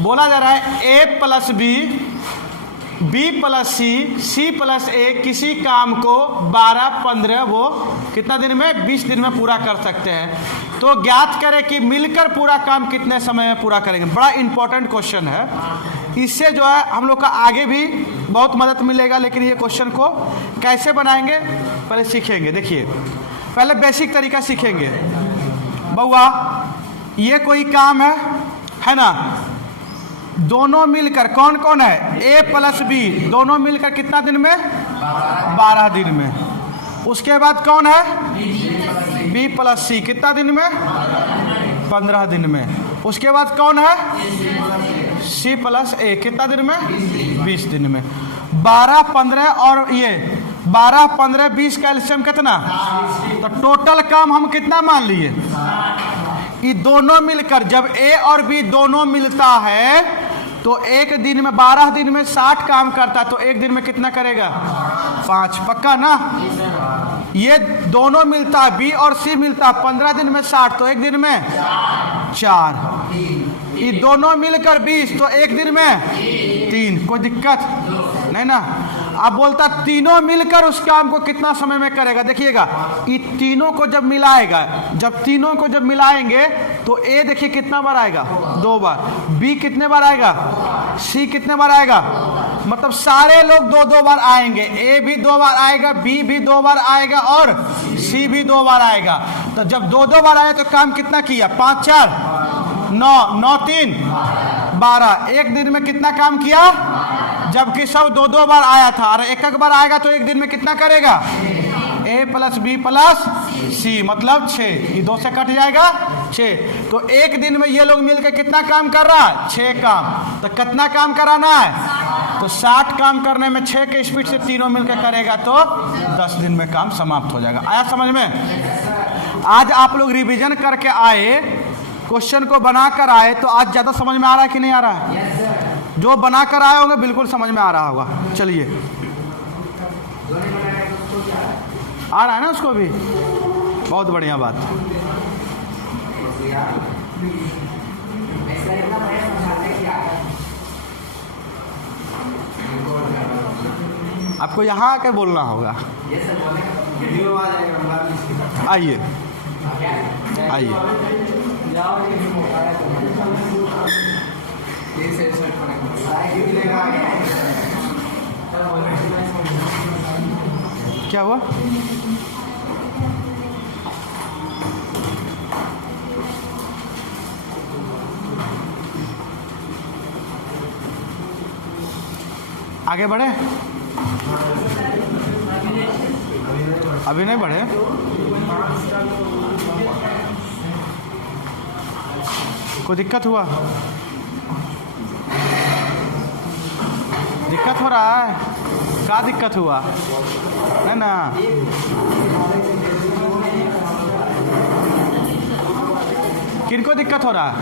बोला जा रहा है ए प्लस बी, बी प्लस सी, सी प्लस ए किसी काम को 12-15 वो कितना दिन में 20 दिन में पूरा कर सकते हैं। तो ज्ञात करें कि मिलकर पूरा काम कितने समय में पूरा करेंगे। बड़ा इंपॉर्टेंट क्वेश्चन है, इससे जो है हम लोग का आगे भी बहुत मदद मिलेगा। लेकिन ये क्वेश्चन को कैसे बनाएंगे पहले सीखेंगे। देखिए पहले बेसिक तरीका सीखेंगे। बउआ ये कोई काम है ना, दोनों मिलकर कौन कौन है ए प्लस बी, दोनों मिलकर कितना दिन में 12 दिन में। उसके बाद कौन है बी प्लस सी, कितना दिन में 15 दिन में। उसके बाद कौन है सी प्लस ए, कितना दिन में 20 दिन में। 12-15 और ये 12-15-20 का एलसीएम कितना, तो टोटल काम हम कितना मान लिए, ये दोनों मिलकर जब ए और बी दोनों मिलता है तो एक दिन में 12 दिन में 60 काम करता है, तो एक दिन में कितना करेगा 5। पक्का ना। ये दोनों मिलता है बी और सी मिलता है 15 दिन में 60, तो एक दिन में 4। ये दोनों मिलकर 20, तो एक दिन में 3। कोई दिक्कत नहीं ना। अब बोलता तीनों मिलकर उस काम को कितना समय में करेगा। देखिएगा ये तीनों को जब मिलाएगा, जब तीनों को जब मिलाएंगे तो ए देखिए कितना बार आएगा 2 बार, बी कितने बार आएगा, सी कितने बार आएगा, मतलब सारे लोग 2-2 बार आएंगे। ए भी 2 बार आएगा, बी भी 2 बार आएगा और सी भी 2 बार आएगा। तो जब 2-2 बार आया तो काम कितना किया, 5-4 9, 9-3 12। एक दिन में कितना काम किया, जबकि सब 2-2 बार आया था। और एक बार आएगा तो एक दिन में कितना करेगा, ए प्लस बी प्लस सी, मतलब 6। ये 2 से कट जाएगा 6। तो एक दिन में ये लोग मिलकर कितना काम कर रहा है, 6 काम। तो कितना काम कराना है, तो 60 काम करने में 6 के स्पीड से तीनों मिलकर करेगा तो 10 दिन में काम समाप्त हो जाएगा। आया समझ में। आज आप लोग रिवीजन करके आए, क्वेश्चन को बना कर आए, तो आज ज़्यादा समझ में आ रहा है कि नहीं आ रहा है। जो बना कर आए होंगे बिल्कुल समझ में आ रहा होगा। चलिए आ रहा है ना उसको भी, बहुत बढ़िया बात। आपको यहाँ आकर बोलना होगा। आइए आइए क्या हुआ, आगे बढ़े, अभी नहीं बढ़े। कोई दिक्कत हुआ, दिक्कत हो रहा है, क्या दिक्कत हुआ है ना। किनको दिक्कत हो रहा है,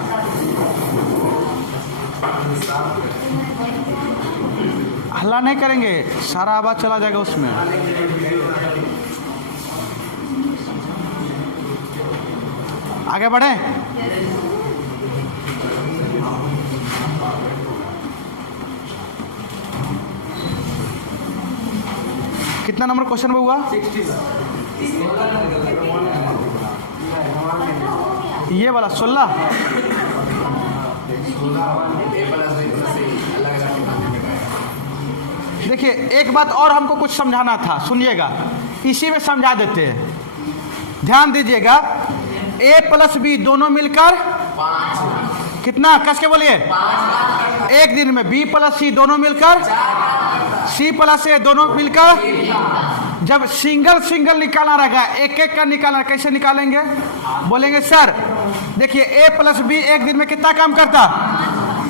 हल्ला नहीं करेंगे, सारा आवाज चला जाएगा उसमें। आगे बढ़े। कितना नंबर क्वेश्चन में हुआ, ये वाला 16। देखिए एक बात और हमको कुछ समझाना था, सुनिएगा, इसी में समझा देते हैं, ध्यान दीजिएगा। ए प्लस बी दोनों मिलकर कितना, कस के बोलिए, एक दिन में। बी प्लस सी दोनों मिलकर, सी प्लस ए दोनों मिलकर। जब सिंगल सिंगल निकालना रहेगा, एक एक का निकालना, कैसे निकालेंगे, बोलेंगे सर देखिए ए प्लस बी एक दिन में कितना काम करता,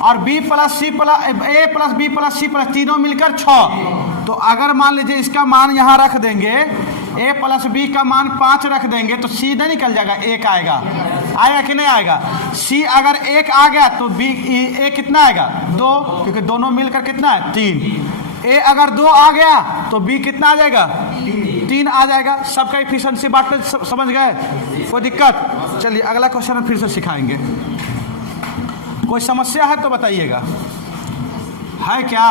और B plus C plus A plus B plus C plus तीनों मिलकर 6। तो अगर मान लीजिए इसका मान यहाँ रख देंगे, ए प्लस बी का मान 5 रख देंगे तो सी नहीं निकल जाएगा, 1 आएगा। आएगा कि नहीं आएगा। सी अगर 1 आ गया तो बी ए कितना आएगा, 2, क्योंकि दोनों मिलकर कितना है 3। ए अगर 2 आ गया तो बी कितना आ जाएगा, 3 आ जाएगा। सबका एफिशिएंसी बात समझ गए, कोई दिक्कत। चलिए अगला क्वेश्चन फिर से सिखाएंगे। कोई समस्या है तो बताइएगा, है क्या?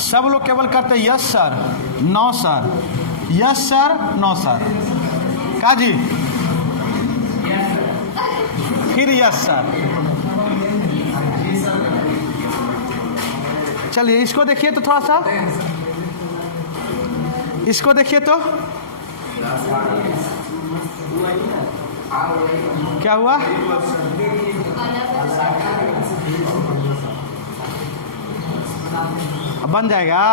सब लोग केवल करते yes sir, no sir, yes sir, no sir. क्या जी? फिर यस सर। चलिए इसको देखिए तो थोड़ा सा, इसको देखिए तो क्या हुआ? अब बन जाएगा।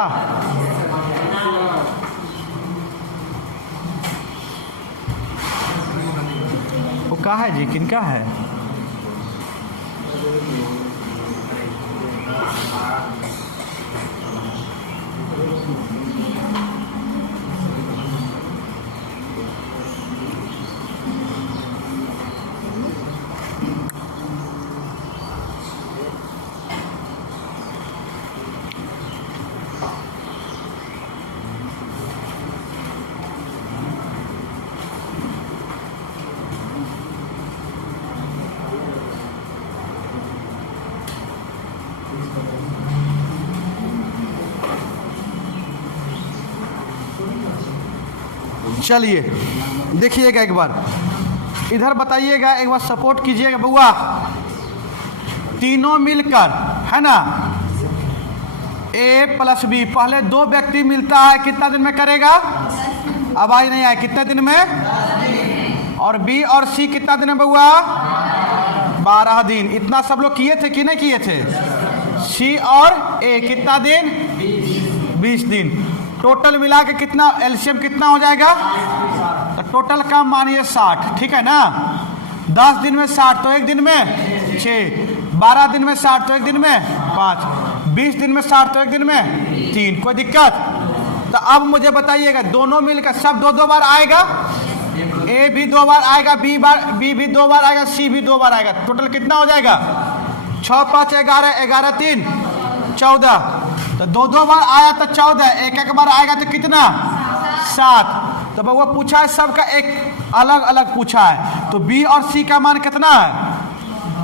वो कहाँ है जी, किनका है? चलिए देखिएगा एक बार, इधर बताइएगा एक बार, सपोर्ट कीजिएगा बउआ। तीनों मिलकर, है ना, ए प्लस बी, पहले दो व्यक्ति मिलता है, कितना दिन में करेगा? आवाज नहीं आए, कितने दिन में? और बी और सी कितना दिन में बउआ? 12 दिन। इतना सब लोग किए थे कि नहीं किए थे? सी और ए कितना दिन? 20 दिन। टोटल मिला के कितना, एलसीएम कितना हो जाएगा? तो टोटल काम मानिए 60, ठीक है ना? 10 दिन में 60 तो एक दिन में 6, 12 दिन में 60 तो एक दिन में 5, 20 दिन में 60 तो एक दिन में 3। कोई दिक्कत? तो अब मुझे बताइएगा, दोनों मिलकर सब 2-2 बार आएगा, ए भी 2 बार आएगा, बी भी 2 बार आएगा, सी भी 2 बार आएगा। टोटल कितना हो जाएगा? 6, 5, 11, 11, 3, 14। तो 2-2 बार आया तो 14, एक बार आएगा तो कितना? 7। तो वो पूछा है, सबका एक अलग अलग पूछा है। तो बी और सी का मान कितना है?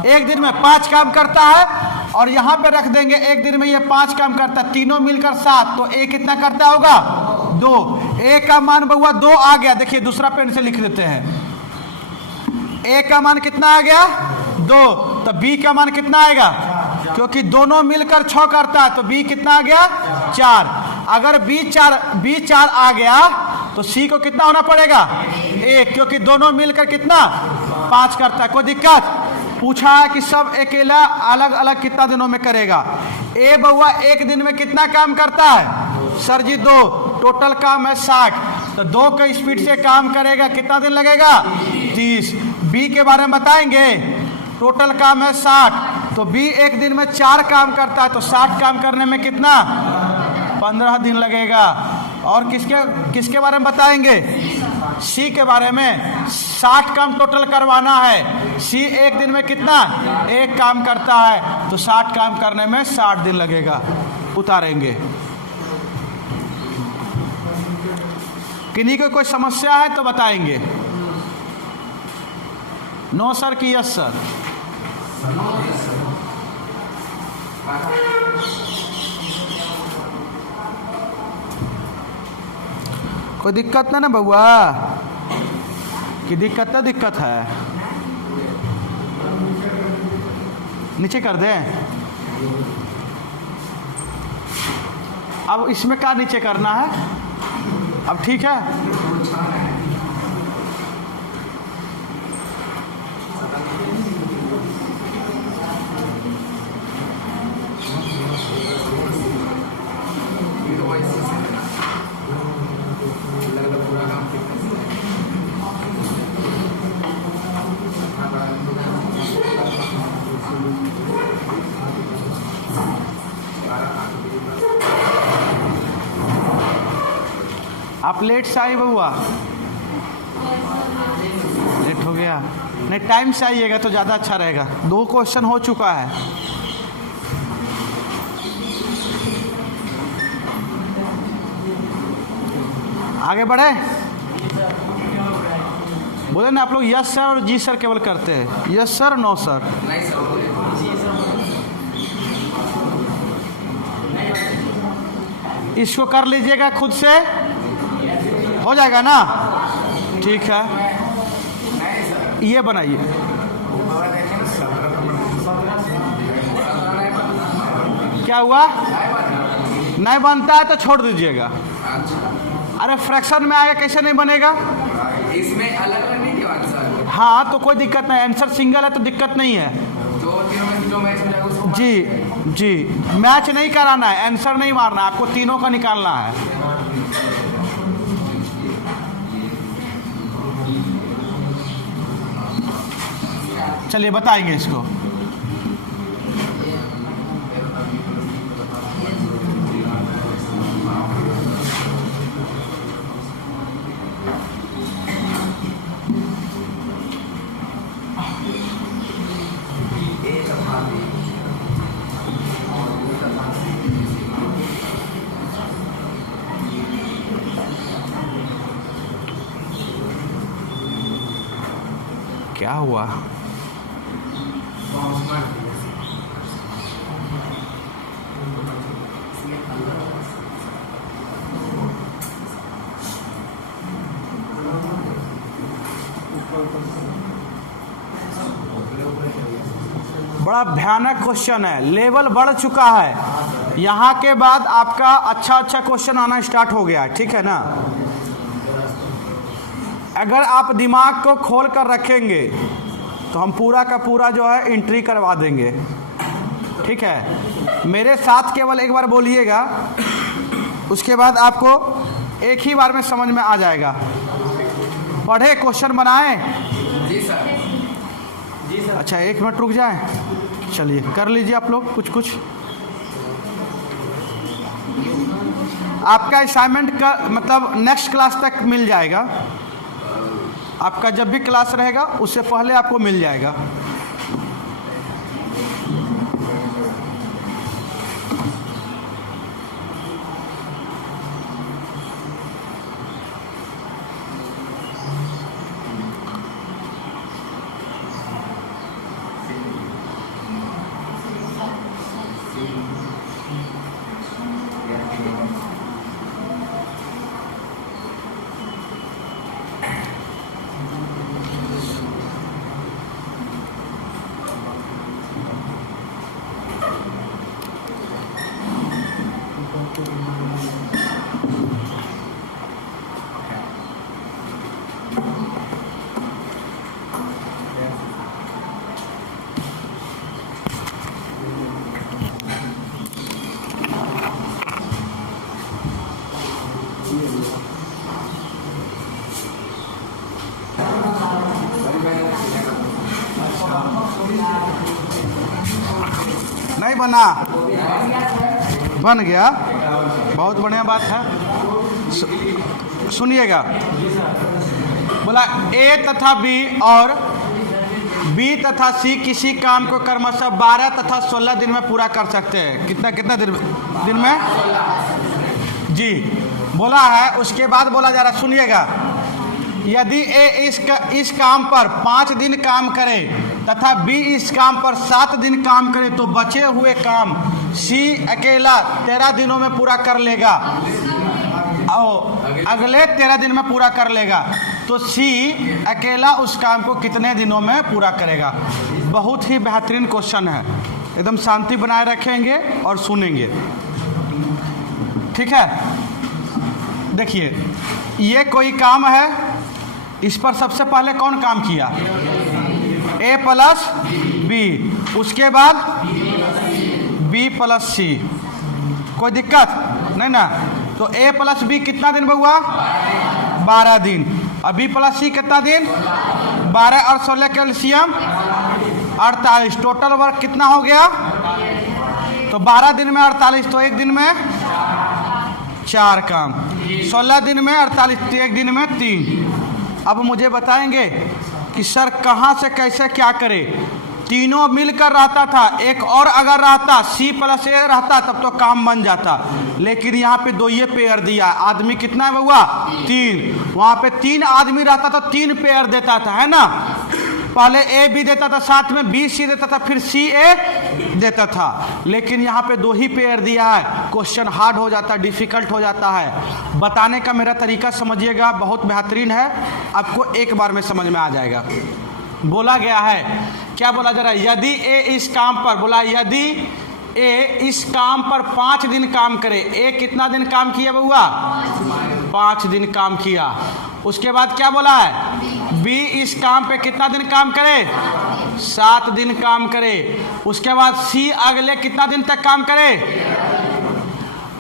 एक दिन में 5 काम करता है, और यहाँ पे रख देंगे एक दिन में ये 5 काम करता है, तीनों मिलकर 7, तो ए कितना करता होगा? 2। ए का मान बउआ 2 आ गया। देखिए दूसरा पेन से लिख देते हैं, ए का मान कितना आ गया? 2। तो बी का मान कितना आएगा? क्योंकि दोनों मिलकर 6 करता है, तो बी कितना आ गया? 4। अगर बी 4 आ गया तो सी को कितना होना पड़ेगा? 1, क्योंकि दोनों मिलकर कितना? 5 करता है। कोई दिक्कत? पूछा है कि सब अकेला अलग अलग कितना दिनों में करेगा। ए बउआ एक दिन में कितना काम करता है? सर जी 2। टोटल काम है 60, तो 2 के स्पीड से काम करेगा, कितना दिन लगेगा? 30। बी के बारे में बताएंगे, टोटल काम है 60, तो बी एक दिन में 4 काम करता है, तो 60 काम करने में कितना? 15 दिन लगेगा। और किसके बारे में बताएंगे? सी के बारे में। 60 काम टोटल करवाना है, सी एक दिन में कितना? 1 काम करता है, तो 60 काम करने में 60 दिन लगेगा। उतारेंगे। किन्हीं को कोई समस्या है तो बताएंगे, नो सर कि यस सर? कोई दिक्कत ना बउआ? कि दिक्कत है? नीचे कर दें। अब इसमें क्या नीचे करना है? अब ठीक है? आप लेट से आई बउआ? लेट हो गया? नहीं, टाइम से आइएगा तो ज़्यादा अच्छा रहेगा। 2 क्वेश्चन हो चुका है। आगे बढ़े? बोले ना आप लोग यस सर और जी सर केवल करते हैं, यस सर नो सर। नहीं सर। इसको कर लीजिएगा खुद से, हो जाएगा ना? ठीक है, ये बनाइए। क्या हुआ? नहीं बनता है तो छोड़ दीजिएगा। अरे फ्रैक्शन में आएगा, कैसे नहीं बनेगा? इसमें अलग अलग नहीं क्या आंसर? हाँ तो कोई दिक्कत नहीं, आंसर सिंगल है तो दिक्कत नहीं है। जो तीनों में जो मैच हो जाएगा उसको जी, मैच नहीं कराना है, आंसर नहीं मारना, आपको तीनों का निकालना है। चलिए बताएंगे इसको। क्या हुआ? बड़ा भयानक क्वेश्चन है, लेवल बढ़ चुका है। यहाँ के बाद आपका अच्छा क्वेश्चन आना स्टार्ट हो गया है, ठीक है ना? अगर आप दिमाग को खोल कर रखेंगे तो हम पूरा का पूरा जो है एंट्री करवा देंगे, ठीक है? मेरे साथ केवल एक बार बोलिएगा, उसके बाद आपको एक ही बार में समझ में आ जाएगा। पढ़े, क्वेश्चन बनाए? जी सर। जी सर। अच्छा 1 मिनट रुक जाए, चलिए कर लीजिए आप लोग कुछ। आपका असाइनमेंट का मतलब नेक्स्ट क्लास तक मिल जाएगा, आपका जब भी क्लास रहेगा उससे पहले आपको मिल जाएगा। नहीं बना? बन गया, बहुत बढ़िया बात है। सुनिएगा, बोला ए तथा बी और बी तथा सी किसी काम को क्रमशः 12 तथा 16 दिन में पूरा कर सकते हैं। कितना दिन में? जी बोला है। उसके बाद बोला जा रहा, सुनिएगा, यदि ए इस काम पर 5 दिन काम करे तथा बी इस काम पर 7 दिन काम करे तो बचे हुए काम सी अकेला 13 दिनों में पूरा कर लेगा और अगले 13 दिन में पूरा कर लेगा। तो सी अकेला उस काम को कितने दिनों में पूरा करेगा? बहुत ही बेहतरीन क्वेश्चन है, एकदम शांति बनाए रखेंगे और सुनेंगे, ठीक है? देखिए, ये कोई काम है, इस पर सबसे पहले कौन काम किया? ए प्लस बी, उसके बाद बी प्लस सी। कोई दिक्कत नहीं ना? तो ए प्लस बी कितना दिन में हुआ? 12 दिन। और बी प्लस सी कितना दिन? 12 और 16 कैल्शियम 48। टोटल वर्क कितना हो गया? तो 12 दिन में 48, तो एक दिन में 4 काम, 16 दिन में 48, तो एक दिन में 3। अब मुझे बताएंगे कि सर कहाँ से कैसे क्या करे? तीनों मिलकर रहता था, एक और अगर रहता C प्लस A रहता तब तो काम बन जाता, लेकिन यहाँ पे दो ये पेयर दिया। आदमी कितना है हुआ 3, वहाँ पे 3 आदमी रहता तो 3 पेयर देता था, है ना। पहले A भी देता था, साथ में B C देता था, फिर C A देता था, लेकिन यहाँ पे 2 ही पेयर दिया है। क्वेश्चन हार्ड हो जाता है, डिफिकल्ट हो जाता है। बताने का मेरा तरीका समझिएगा, बहुत बेहतरीन है, आपको एक बार में समझ में आ जाएगा। बोला गया है, क्या बोला जा रहा है, यदि A इस काम पर, बोला यदि A इस काम पर 5 दिन काम करे। A कितना दिन काम किया बउआ, 5 दिन काम किया। उसके बाद क्या बोला है, B इस काम पे कितना दिन काम करे, 7 दिन काम करे। उसके बाद C अगले कितना दिन तक काम करे।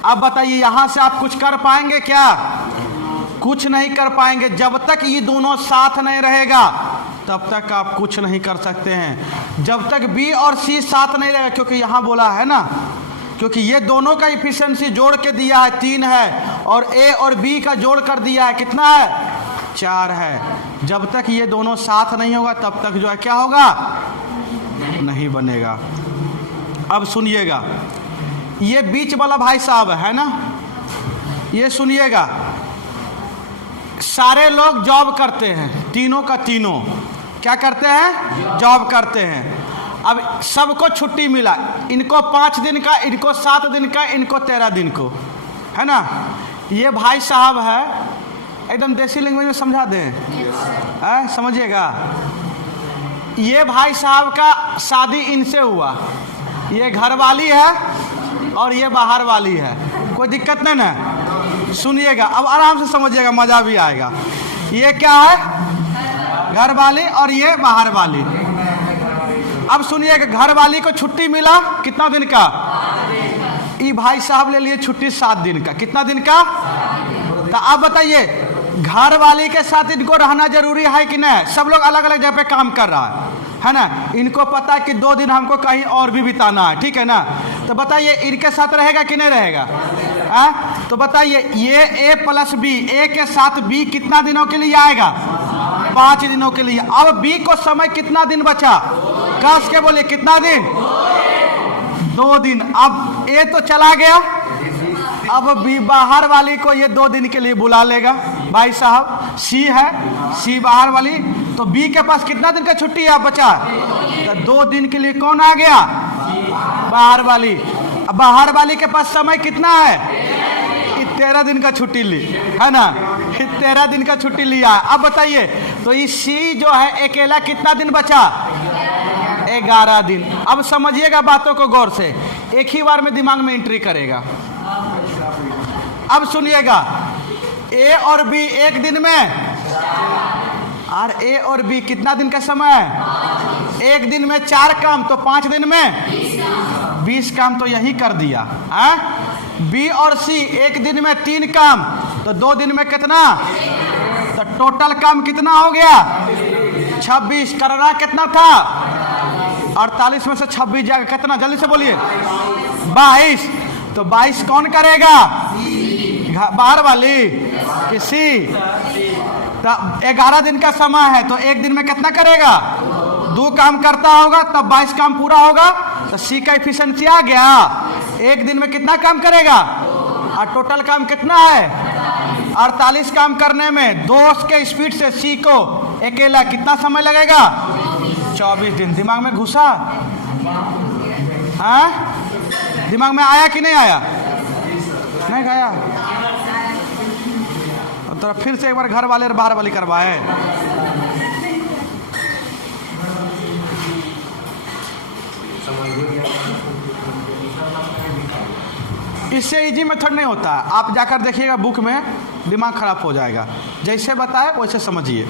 अब बताइए यहाँ से आप कुछ कर पाएंगे क्या, कुछ नहीं कर पाएंगे। जब तक ये दोनों साथ नहीं रहेगा तब तक आप कुछ नहीं कर सकते हैं, जब तक B और C साथ नहीं रहेगा। क्योंकि यहाँ बोला है ना, क्योंकि ये दोनों का इफिशिएंसी जोड़ के दिया है 3 है, और A और B का जोड़ कर दिया है कितना है, 4 है। जब तक ये दोनों साथ नहीं होगा तब तक जो है क्या होगा, नहीं बनेगा। अब सुनिएगा, ये बीच वाला भाई साहब है ना, ये सुनिएगा, सारे लोग जॉब करते हैं, तीनों का तीनों क्या करते हैं, जॉब करते हैं। अब सबको छुट्टी मिला, इनको 5 दिन का, इनको 7 दिन का, इनको 13 दिन को, है ना। ये भाई साहब है, एकदम देसी लैंग्वेज में समझा दें, समझिएगा। ये भाई साहब का शादी इनसे हुआ, ये घर वाली है और ये बाहर वाली है, कोई दिक्कत नहीं ना। सुनिएगा, अब आराम से समझिएगा, मज़ा भी आएगा। ये क्या है, घर वाली और ये बाहर वाली। अब सुनिएगा, घर वाली को छुट्टी मिला कितना दिन का, ये भाई साहब ले लिए छुट्टी 7 दिन का, कितना दिन का। तो आप बताइए, घर वाली के साथ इनको रहना जरूरी है कि नहीं। सब लोग अलग अलग जगह पे काम कर रहा है ना। इनको पता है कि 2 दिन हमको कहीं और भी बिताना है, ठीक है ना। तो बताइए इनके साथ रहेगा कि नहीं रहेगा, तो बताइए, ये A प्लस B, A के साथ B कितना दिनों के लिए आएगा, 5 दिनों के लिए। अब B को समय कितना दिन बचा, कस के बोले कितना दिन, 2 दिन। अब A तो चला गया, अब B बाहर वाली को ये 2 दिन के लिए बुला लेगा। भाई साहब C है, C बाहर वाली, तो B के पास कितना दिन का छुट्टी है बचा, तो 2 दिन के लिए कौन आ गया, बाहर वाली। अब बाहर वाली के पास समय कितना है, 13 दिन का छुट्टी ली, है ना, 13 दिन का छुट्टी लिया। अब बताइए, तो ये C जो है अकेला कितना दिन बचा, 11 दिन। अब समझिएगा बातों को गौर से, एक ही बार में दिमाग में एंट्री करेगा। अब सुनिएगा, A और B एक दिन में, और A और B कितना दिन का समय है, एक दिन में 4 काम, तो 5 दिन में 20 काम तो यही कर दिया है। B और C एक दिन में 3 काम, तो 2 दिन में कितना, तो टोटल काम कितना हो गया, 26। करना कितना था, 48 में से 26 जाएगा कितना, जल्दी से बोलिए, 22। तो 22 कौन करेगा, बाहर वाली किसी। तो 11 दिन का समय है, तो एक दिन में कितना करेगा, 2 काम करता होगा, तब 22 काम पूरा होगा। तो C का एफिशिएंसी आ गया, एक दिन में कितना काम करेगा, और टोटल काम कितना है, 48 काम करने में 2 के स्पीड से C को अकेला कितना समय लगेगा, 24 दिन। दिमाग में घुसा, हाँ, दिमाग में आया कि नहीं आया, नहीं आया। तो फिर से एक बार घर वाले और बाहर वाली करवाए। इससे इजी मेथड नहीं होता, आप जाकर देखिएगा बुक में, दिमाग खराब हो जाएगा। जैसे बताए वैसे समझिए।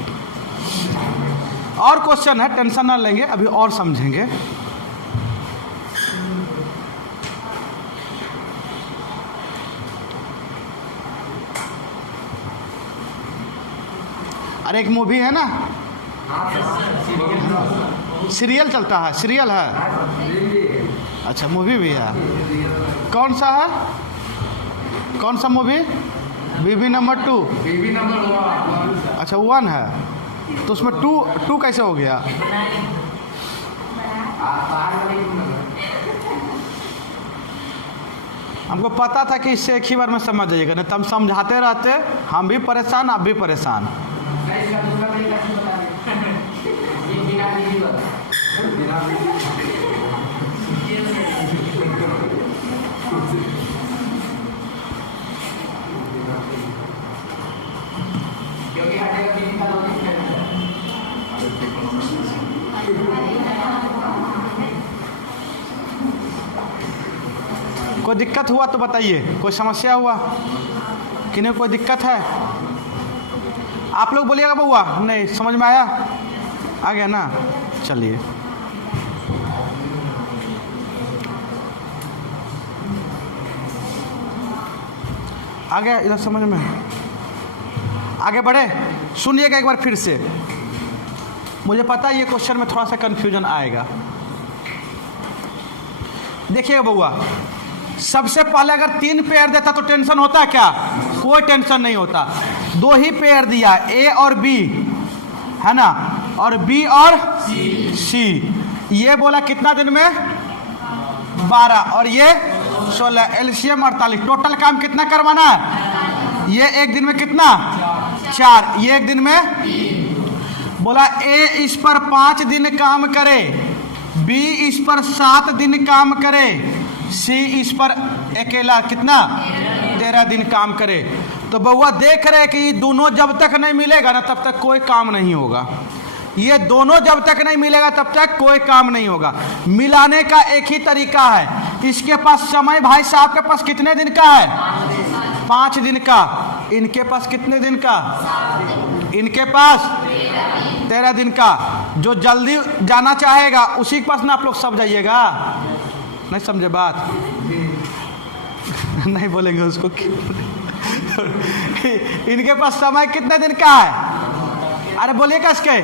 और क्वेश्चन है, टेंशन ना लेंगे, अभी और समझेंगे। अरे एक मूवी है ना, सीरियल चलता है, सीरियल है, अच्छा मूवी भी है। कौन सा है, कौन सा मूवी, बीबी नंबर 2, बीबी नंबर 1, अच्छा 1 है, तो उसमें 2 कैसे हो गया, हमको पता था कि इससे एक ही बार में समझ जाइएगा, नहीं तो हम समझाते रहते, हम भी परेशान, आप भी परेशान। कोई दिक्कत हुआ तो बताइए, कोई समस्या हुआ कि नहीं, कोई दिक्कत है? आप लोग बोलिएगा बउआ, नहीं समझ में आया, आ गया ना? चलिए आ गया, इधर समझ में। आगे बढ़े, सुनिएगा एक बार फिर से। मुझे पता है ये क्वेश्चन में थोड़ा सा कंफ्यूजन आएगा। देखिएगा बउआ, सबसे पहले अगर 3 पेयर देता तो टेंशन होता क्या? कोई टेंशन नहीं होता। 2 ही पेयर दिया, ए और बी, है ना, और बी और सी। ये बोला कितना दिन में? 12, और ये 16, एलसीएम 48। टोटल काम कितना करवाना है? ये एक दिन में कितना? 4, ये एक दिन में। बोला ए इस पर 5 दिन काम करे, बी इस पर 7 दिन काम करे, सी इस पर अकेला कितना? 13 दिन काम करे। तो बउआ देख रहे कि ये दोनों जब तक नहीं मिलेगा ना तब तक कोई काम नहीं होगा। ये दोनों जब तक नहीं मिलेगा तब तक कोई काम नहीं होगा। मिलाने का एक ही तरीका है। इसके पास समय भाई साहब के पास कितने दिन का है? 5 दिन का। इनके पास कितने दिन का? इनके पास 13 दिन का। जो जल्दी जाना चाहेगा उसी के पास ना आप लोग सब जाइएगा। नहीं समझे बात? नहीं बोलेंगे उसको। इनके पास समय कितने दिन का है? अरे बोलिए कसके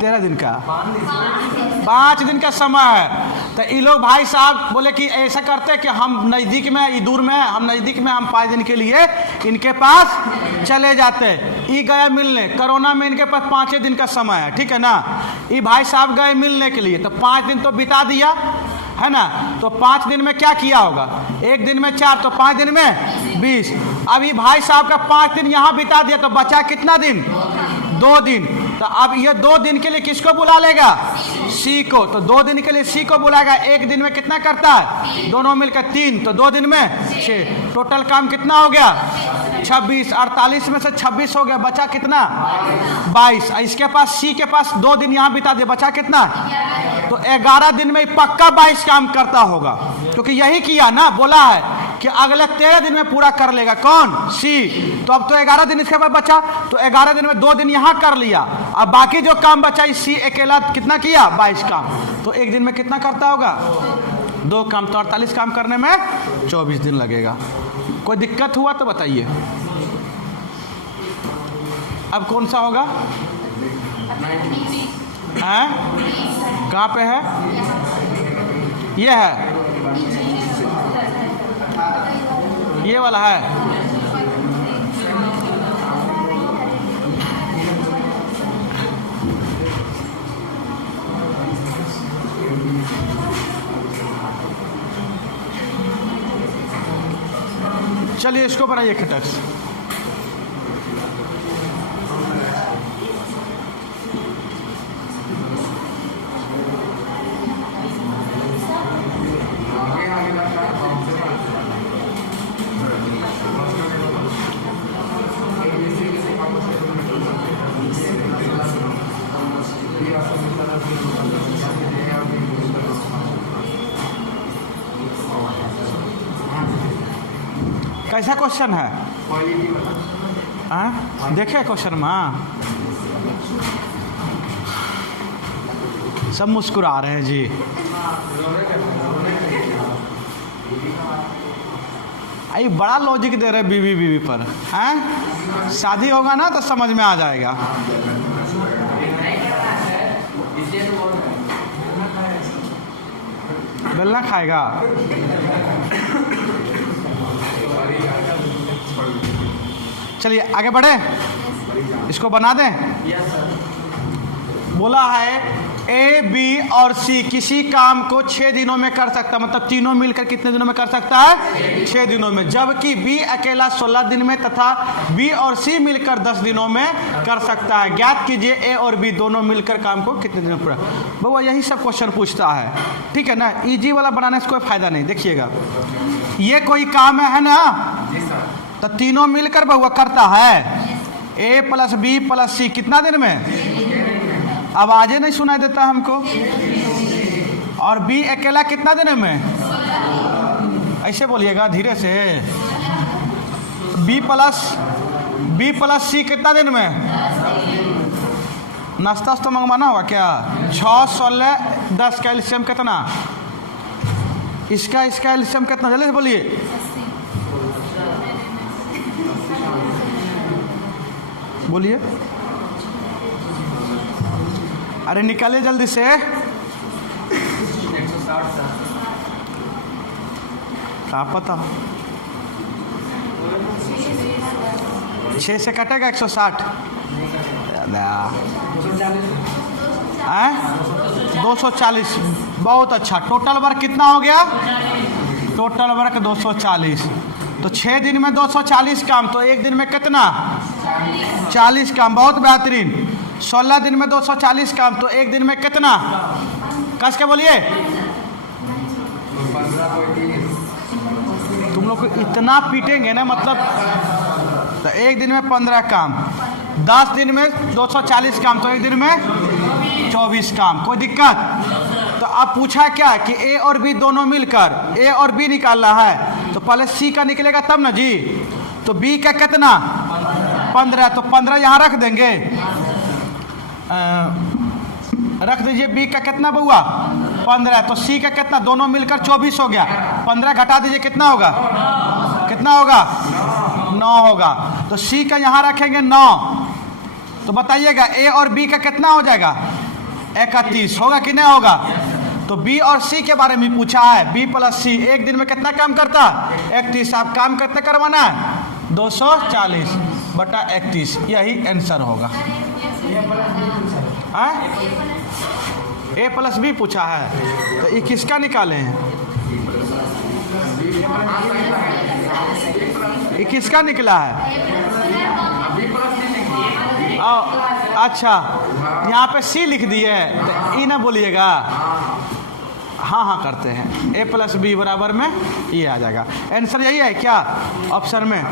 13 दिन का, 5 दिन का समय है। तो ये लोग भाई साहब बोले कि ऐसा करते कि हम नज़दीक में, ये दूर में, हम नज़दीक में, हम 5 दिन के लिए इनके पास चले जाते। ये गए मिलने, कोरोना में इनके पास 5 दिन का समय है, ठीक है ना। ये भाई साहब गए मिलने के लिए, तो 5 दिन तो बिता दिया, है ना। तो 5 दिन में क्या किया होगा? एक दिन में 4, तो 5 दिन में 20। अब ये भाई साहब का 5 दिन यहाँ बिता दिया तो बचा कितना दिन? 2 दिन। तो अब ये 2 दिन के लिए किसको बुला लेगा? सी को। तो 2 दिन के लिए सी को बुलाएगा। एक दिन में कितना करता है? दोनों मिलकर 3, तो 2 दिन में 6। टोटल काम कितना हो गया? 26। 48 में से 26 हो गया, बचा कितना? 22। इसके पास, सी के पास 2 दिन यहाँ बिता दिया, बचा कितना? तो 11 दिन में पक्का 22 काम करता होगा, क्योंकि यही किया ना, बोला है कि अगले 13 दिन में पूरा कर लेगा। कौन? सी। तो अब तो 11 दिन इसके पास बचा, तो 11 दिन में 2 दिन यहाँ कर लिया। अब बाकी जो काम बचा सी अकेला कितना किया? 22 काम। तो एक दिन में कितना करता होगा? 2 काम। तो 48 काम करने में 24 दिन लगेगा। कोई दिक्कत हुआ तो बताइए। अब कौन सा होगा? हैं? कहाँ पे है? ये है, ये वाला है। चलिए इसको बनाइए खटक। कैसा क्वेश्चन है? देखे क्वेश्चन में सब मुस्कुरा रहे हैं जी। आई बड़ा लॉजिक दे रहे बीवी पर हैं। शादी होगा ना तो समझ में आ जाएगा। बेलना खाएगा। चलिए आगे बढ़े, इसको बना दें। बोला है ए, बी और सी किसी काम को 6 दिनों में कर सकता है, मतलब तीनों मिलकर कितने दिनों में कर सकता है? 6 दिनों में। जबकि बी अकेला 16 दिन में तथा बी और सी मिलकर 10 दिनों में कर सकता है। ज्ञात कीजिए ए और बी दोनों मिलकर काम को कितने दिनों में पूरा। बउआ यही सब क्वेश्चन पूछता है, ठीक है ना। इजी वाला बनाने से कोई फायदा नहीं। देखिएगा, ये कोई काम है ना, तो तीनों मिलकर बउआ करता है ए प्लस बी प्लस सी कितना दिन में? आवाजें नहीं सुनाई देता हमको। और बी अकेला कितना दिन में? ऐसे बोलिएगा धीरे से। बी प्लस सी कितना दिन में? नाश्ता तो मंगवाना होगा क्या? 6, 16, 10 का एलसीएम कितना? इसका एलसीएम कितना? जल्दी से बोलिए। बोलिए, अरे निकालिए जल्दी से। 160 क्या पता, 6 से कटेगा 160। 240। बहुत अच्छा। टोटल वर्क कितना हो गया? Total work 240। तो 6 दिन में 240 काम, तो एक दिन में कितना? 40 काम। बहुत बेहतरीन। 16 दिन में 240 काम, तो एक दिन में कितना? कस के बोलिए। 15 कोई 30। तुम लोग को इतना पीटेंगे ना, मतलब तो एक दिन में 15 काम, 10 दिन में 240 काम, तो एक दिन में 24 काम। कोई दिक्कत? तो अब पूछा क्या कि ए और बी दोनों मिलकर ए और बी निकालना है, तो पहले सी का निकलेगा तब ना जी। तो बी का कितना? 15। तो 15 यहाँ रख देंगे, रख दीजिए। बी का कितना बउआ? 15। तो सी का कितना? दोनों मिलकर 24 हो गया। 15 घटा दीजिए, कितना होगा? कितना होगा? 9 होगा। तो सी का यहाँ रखेंगे 9। तो बताइएगा ए और बी का कितना हो जाएगा? 31 होगा कि नहीं होगा? तो बी और सी के बारे में पूछा है। बी प्लस सी एक दिन में कितना काम करता? 31। आप काम कितने करवाना है? 240/31। यही आंसर होगा। ए प्लस बी पूछा है, तो ये किसका निकाले हैं? ये किसका निकला है? अच्छा, यहाँ पे सी लिख दिए, तो ई ना बोलिएगा। हाँ करते हैं। ए प्लस बी बराबर में ये आ जाएगा। आंसर यही है क्या ऑप्शन में?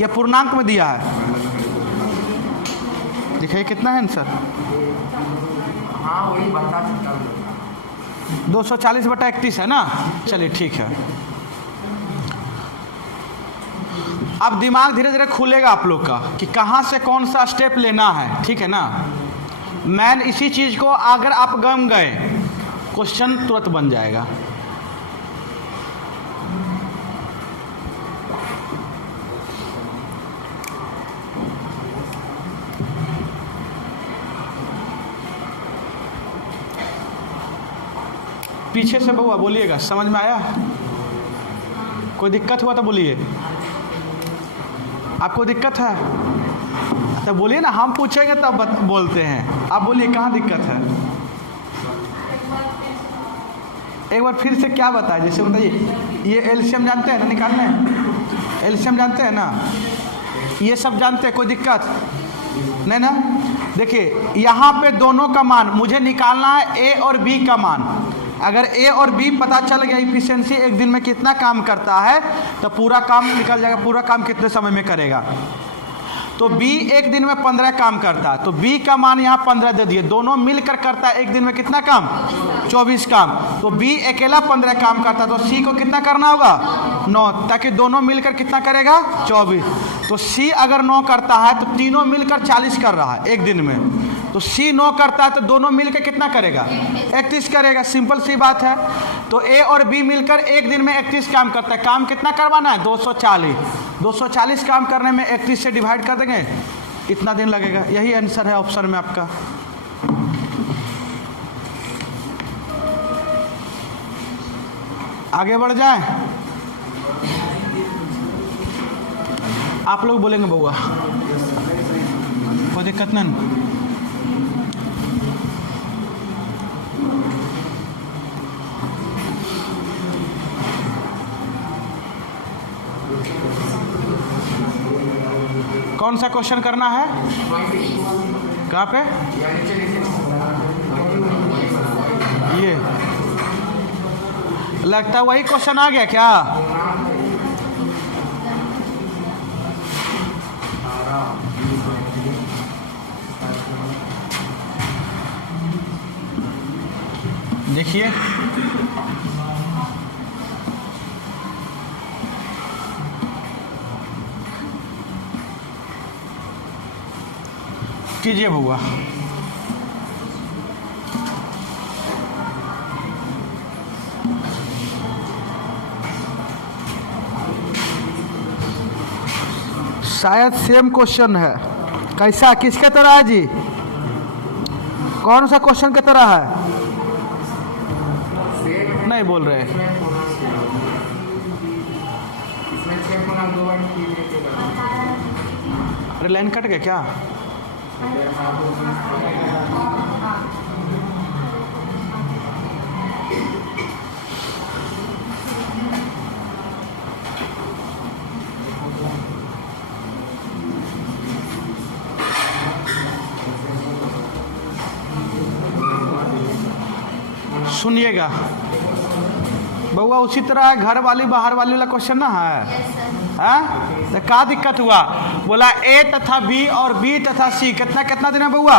या पूर्णांक में दिया है? दिखाइए कितना है आंसर। हाँ वही बता सकता हूँ। 240/31 है ना। चलिए ठीक है। अब दिमाग धीरे धीरे खुलेगा आप लोग का कि कहाँ से कौन सा स्टेप लेना है, ठीक है ना। मैन इसी चीज़ को अगर आप गम गए, क्वेश्चन तुरंत बन जाएगा। पीछे से बउआ बोलिएगा, समझ में आया? कोई दिक्कत हुआ तो बोलिए। आपको दिक्कत है तो बोलिए ना, हम पूछेंगे तब बोलते हैं। आप बोलिए कहाँ दिक्कत है? एक बार फिर से क्या बताए, जैसे बताइए। ये एलसीएम जानते हैं ना निकालने? एलसीएम जानते हैं ना? ये सब जानते हैं? कोई दिक्कत नहीं ना। देखिए यहाँ पे दोनों का मान मुझे निकालना है, ए और बी का मान। अगर ए और बी पता चल गया, इफिशिएंसी एक दिन में कितना काम करता है, तो पूरा काम निकल जाएगा। पूरा काम कितने समय में करेगा? तो बी एक दिन में 15 काम करता है, तो बी का मान यहाँ 15 दे दिए। दोनों मिलकर करता है एक दिन में कितना काम? 24 काम। तो बी अकेला 15 काम करता है, तो सी को कितना करना होगा? 9, ताकि दोनों मिलकर कितना करेगा? 24। तो सी अगर 9 करता है तो तीनों मिलकर 40 कर रहा है एक दिन में। तो सी 9 करता है तो दोनों मिलकर कितना करेगा? 31 करेगा। सिंपल सी बात है। तो ए और बी मिलकर एक दिन में 31 काम करता है। काम कितना करवाना है? 240। 240 काम करने में 31 से डिवाइड कर देंगे, इतना दिन लगेगा। यही आंसर है ऑप्शन में आपका। आगे बढ़ जाए। आप लोग बोलेंगे बउआ, कोई दिक्कत नहीं। सा क्वेश्चन करना है? कहाँ पे? ये लगता है वही क्वेश्चन आ गया क्या? देखिए कीजिए बुआ। शायद सेम क्वेश्चन है। कैसा, किसके तरह है जी? कौन सा क्वेश्चन की तरह है? नहीं बोल रहे। अरे लाइन कट गया क्या? सुनिएगा बउआ, उसी तरह घर वाली बाहर वाली वाला क्वेश्चन ना है। तो क्या दिक्कत हुआ? बोला ए तथा बी और बी तथा सी कितना कितना दिन है बउआ?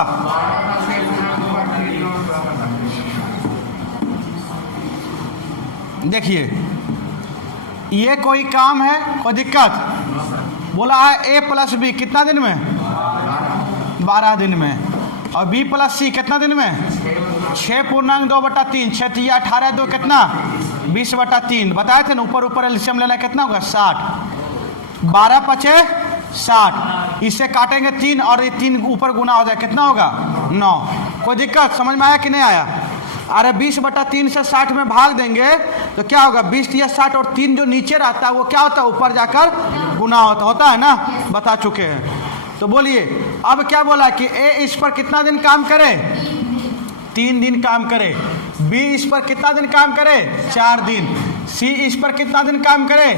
देखिए ये कोई काम है, कोई दिक्कत? बोला है ए प्लस बी कितना दिन में? 12 दिन में। और बी प्लस सी कितना दिन में? 6.2/3। 6 × 18 2 कितना? 20/3। बताए थे ना, ऊपर ऊपर एलसीएम लेना कितना होगा? 60। 12 × 5 = 60। इससे काटेंगे 3 और ये 3 ऊपर गुना हो जाए, कितना होगा? 9। कोई दिक्कत? समझ में आया कि नहीं आया? अरे 20/3 से 60 में भाग देंगे तो क्या होगा? 20 या 60 और 3 जो नीचे रहता है वो क्या होता है? ऊपर जाकर गुना होता है ना, बता चुके हैं। तो बोलिए अब क्या बोला कि ए इस पर कितना दिन काम करे? 3 दिन काम करे। बी इस पर कितना दिन काम करे? 4 दिन। सी इस पर कितना दिन काम करे?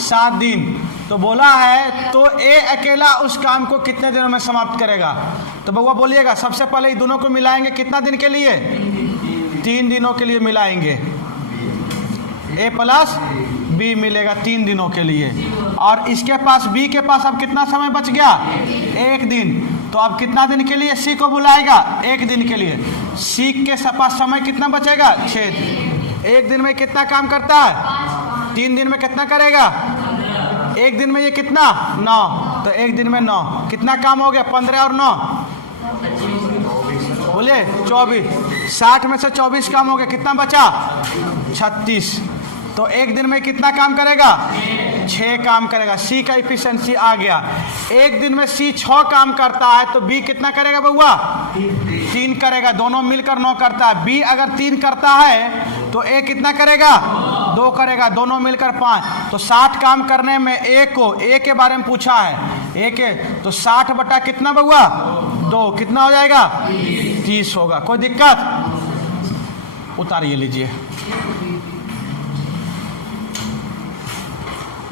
7 दिन। तो बोला है तो ए अकेला उस काम को कितने दिनों में समाप्त करेगा? तो बउआ बोलिएगा। सबसे पहले इन दोनों को मिलाएंगे कितना दिन के लिए? 3 दिनों के लिए मिलाएंगे। ए प्लस बी मिलेगा 3 दिनों के लिए। और इसके पास बी के पास अब कितना समय बच गया? 1 दिन। तो अब कितना दिन के लिए सी को बुलाएगा? 1 दिन के लिए। सी के पास समय कितना बचेगा? 6। 1 दिन में कितना काम करता है? 3 दिन में कितना करेगा? 1 दिन में ये कितना? 9। तो 1 दिन में 9 कितना काम हो गया? 15 और 9 बोलिए 24। 60 में से 24 काम हो गया, कितना बचा? 36। तो 1 दिन में कितना काम करेगा? 6 काम करेगा। सी का इफिशिएंसी आ गया। 1 दिन में सी 6 काम करता है तो बी कितना करेगा बउआ? 3 करेगा। दोनों मिलकर 9 करता है। बी अगर 3 करता है तो ए कितना करेगा? 2 करेगा। दोनों मिलकर 5। तो 60 काम करने में ए को, ए के बारे में पूछा है, ए के, तो 60 बटा कितना बउआ? 2। कितना हो जाएगा? 30 होगा। कोई दिक्कत? उतारिए लीजिए।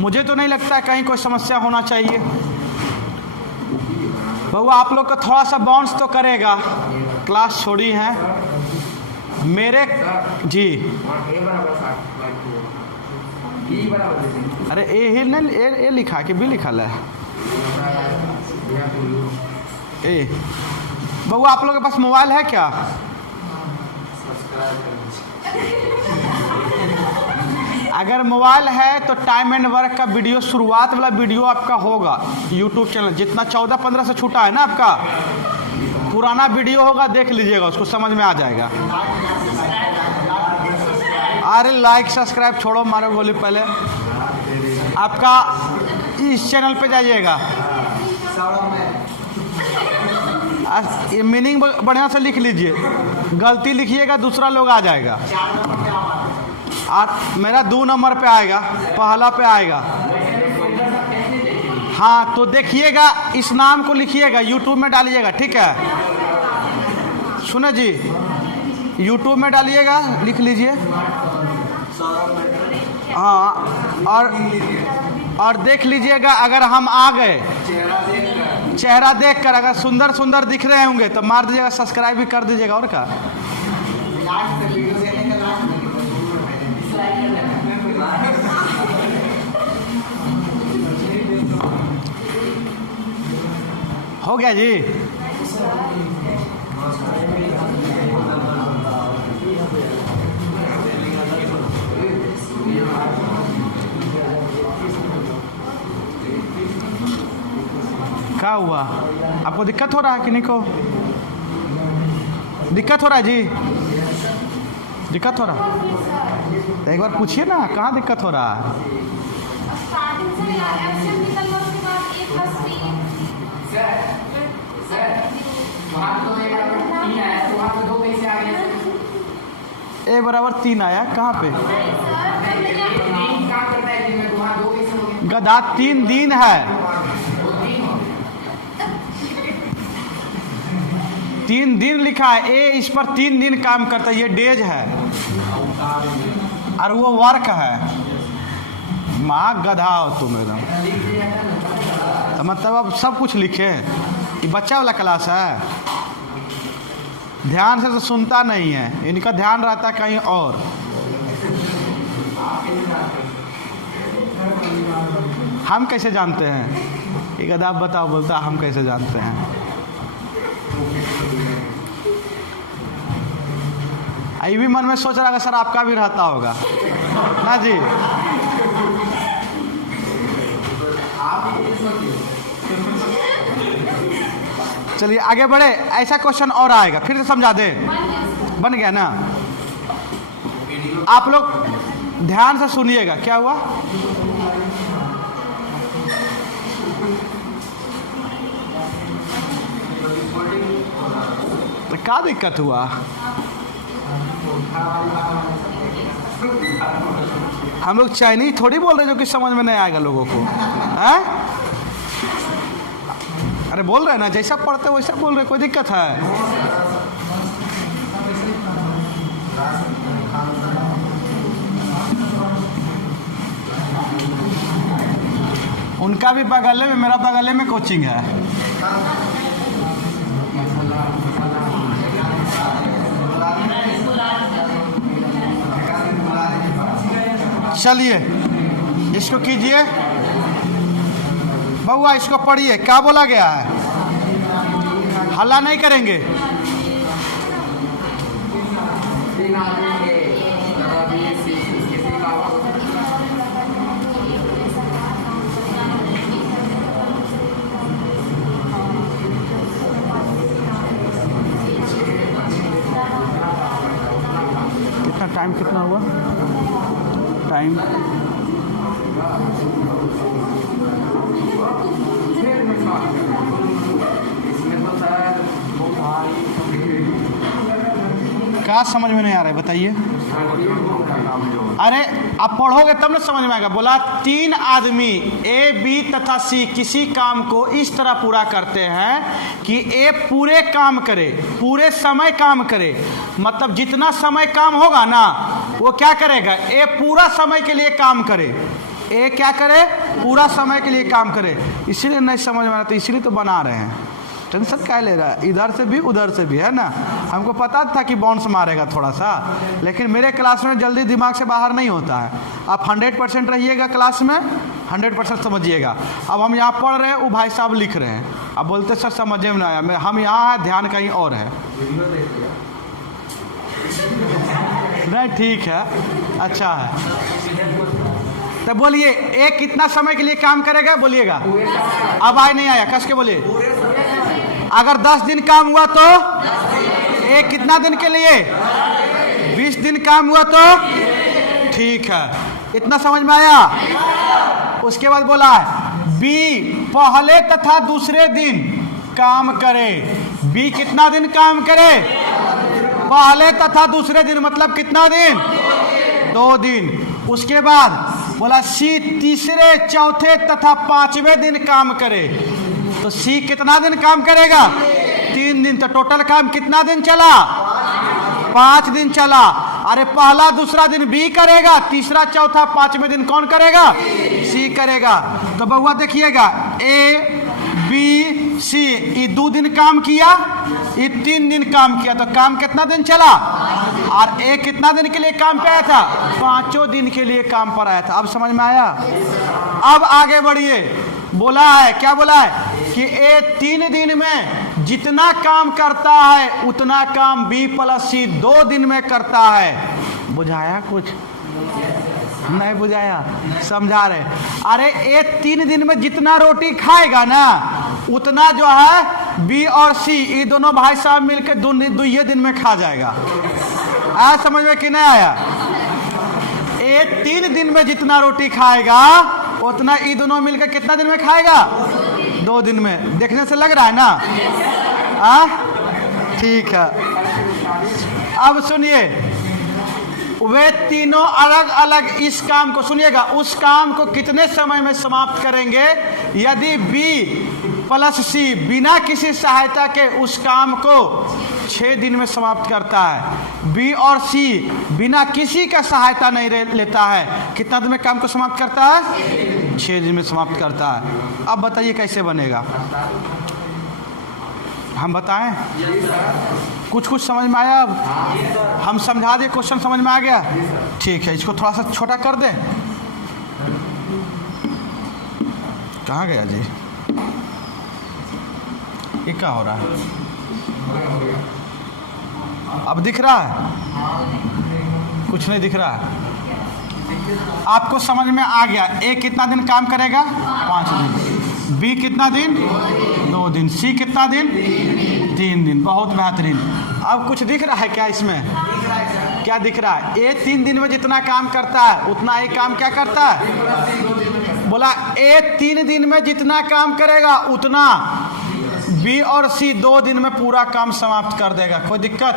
मुझे तो नहीं लगता कहीं कोई समस्या होना चाहिए। बउआ आप लोग का थोड़ा सा बाउंस तो करेगा। क्लास छोड़ी है मेरे जी। अरे ए ही नहीं, ए लिखा कि बी लिखा है? ए बउआ आप लोग के पास मोबाइल है क्या? अगर मोबाइल है तो टाइम एंड वर्क का वीडियो, शुरुआत वाला वीडियो आपका होगा यूट्यूब चैनल, जितना 14-15 से छूटा है ना आपका, पुराना वीडियो होगा, देख लीजिएगा, उसको समझ में आ जाएगा। अरे लाइक सब्सक्राइब छोड़ो, मारो गोली। पहले आपका इस चैनल पे जाइएगा, ये मीनिंग बढ़िया से लिख लीजिए, गलती लिखिएगा दूसरा लोग आ जाएगा। और मेरा 2 नंबर पे आएगा, पहला पे आएगा। हाँ तो देखिएगा, इस नाम को लिखिएगा, यूट्यूब में डालिएगा, ठीक है? सुने जी, यूट्यूब में डालिएगा, लिख लीजिए। हाँ और देख लीजिएगा, अगर हम आ गए चेहरा देखकर अगर सुंदर सुंदर दिख रहे होंगे तो मार दीजिएगा, सब्सक्राइब भी कर दीजिएगा। और क्या हो गया जी? क्या हुआ? आपको दिक्कत हो रहा है कि नहीं को? दिक्कत हो रहा है जी? दिक्कत हो रहा है तो एक बार पूछिए ना, कहाँ दिक्कत हो रहा है? ए बराबर 3 आया, कहाँ पे? गधा 3 दिन है, 3 दिन लिखा है। ए इस पर 3 दिन काम करता है, ये डेज है और वो वर्क है। माँ गधा हो तुम एकदम। तो मतलब अब सब कुछ लिखे, ये बच्चा वाला क्लास है। ध्यान से तो सुनता नहीं है, इनका ध्यान रहता कहीं और। हम कैसे जानते हैं? ये गधा बताओ, बोलता हम कैसे जानते हैं? ये भी मन में सोच रहा है सर आपका भी रहता होगा ना जी? चलिए आगे बढ़े। ऐसा क्वेश्चन और आएगा, फिर से समझा दे। बन गया ना? आप लोग ध्यान से सुनिएगा। क्या हुआ? तो क्या दिक्कत हुआ? हम लोग चाइनीज थोड़ी बोल रहे हैं जो कि समझ में नहीं आएगा लोगों को, हैं? अरे बोल रहे हैं ना, जैसा पढ़ते वैसा बोल रहे, कोई दिक्कत है? उनका भी बगले में, मेरा बगले में कोचिंग है। चलिए इसको कीजिए बउआ, इसको पढ़िए। क्या बोला गया है? हल्ला नहीं करेंगे। कितना टाइम, कितना हुआ टाइम? क्या समझ में नहीं आ रहा है बताइए? अरे आप पढ़ोगे तब ना समझ में आएगा। बोला 3 आदमी ए, बी तथा सी किसी काम को इस तरह पूरा करते हैं कि ए पूरे काम करे, पूरे समय काम करे। मतलब जितना समय काम होगा ना वो क्या करेगा? ए पूरा समय के लिए काम करे। ए क्या करे? पूरा समय के लिए काम करे। इसीलिए नहीं समझ में आ रहा, तो इसीलिए तो बना रहे हैं। टेंशन क्या ले रहा है? इधर से भी उधर से भी, है ना? हमको पता था कि बाउंस मारेगा थोड़ा सा, लेकिन मेरे क्लास में जल्दी दिमाग से बाहर नहीं होता है। आप 100% रहिएगा क्लास में, 100% समझिएगा। अब हम यहाँ पढ़ रहे हैं, वो भाई साहब लिख रहे हैं। अब बोलते सर समझे में नहीं आया, हम यहाँ हैं, ध्यान कहीं और है। नहीं ठीक है, अच्छा है। तो बोलिए ए कितना समय के लिए काम करेगा? बोलिएगा। अब आए नहीं आया, कस के बोलिए। अगर 10 दिन काम हुआ तो ए कितना दिन के लिए? 20 दिन काम हुआ तो ठीक है। इतना समझ में आया? उसके बाद बोला है बी पहले तथा दूसरे दिन काम करे। बी कितना दिन काम करे? पहले तथा दूसरे दिन, मतलब कितना दिन? 2 दिन। उसके बाद बोला सी तीसरे, चौथे तथा 5वें दिन काम करे। तो सी कितना दिन काम करेगा? 3 दिन। तो टोटल काम कितना दिन चला? 5 दिन चला। अरे पहला दूसरा दिन बी करेगा, तीसरा चौथा 5वें दिन कौन करेगा? सी करेगा। तो बउआ देखिएगा ए, बी, सी, ये 2 दिन काम किया, ये 3 दिन काम किया, तो काम कितना दिन चला? और ए कितना दिन के लिए काम पे आया था? 5 दिन के लिए काम पर आया था। अब समझ में आया? अब आगे बढ़िए, बोला है, क्या बोला है कि ए 3 दिन में जितना काम करता है उतना काम बी प्लस सी 2 दिन में करता है। बुझाया? कुछ नहीं बुझाया? समझा रहे? अरे ए 3 दिन में जितना रोटी खाएगा ना उतना जो है बी और सी, ये दोनों भाई साहब मिलकर 2 दिन में खा जाएगा। आया समझ में कि नहीं आया? ए 3 दिन में जितना रोटी खाएगा उतना ये दोनों मिलकर कितना दिन में खाएगा? 2 दिन में। देखने से लग रहा है ना? ठीक है। अब सुनिए, वे तीनों अलग अलग इस काम को, सुनिएगा, उस काम को कितने समय में समाप्त करेंगे? यदि बी प्लस सी बिना किसी सहायता के उस काम को 6 दिन में समाप्त करता है, बी और सी बिना किसी का सहायता नहीं लेता है, कितना दिन में काम को समाप्त करता है? 6 दिन में समाप्त करता है। अब बताइए कैसे बनेगा? हम बताएं? कुछ समझ में आया? अब हम समझा दें, क्वेश्चन समझ में आ गया? ठीक है, इसको थोड़ा सा छोटा कर दें। कहाँ गया जी? ये क्या हो रहा है? अब दिख रहा है? कुछ नहीं दिख रहा है। आपको समझ में आ गया? ए कितना दिन काम करेगा? 5 दिन। बी कितना दिन? 2 दिन। सी कितना दिन? 3 दिन। बहुत बेहतरीन। अब कुछ दिख रहा है क्या इसमें? क्या दिख रहा है? ए 3 दिन में जितना काम करता है उतना ये काम क्या करता है? बोला ए 3 दिन में जितना काम करेगा उतना बी और सी 2 दिन में पूरा काम समाप्त कर देगा। कोई दिक्कत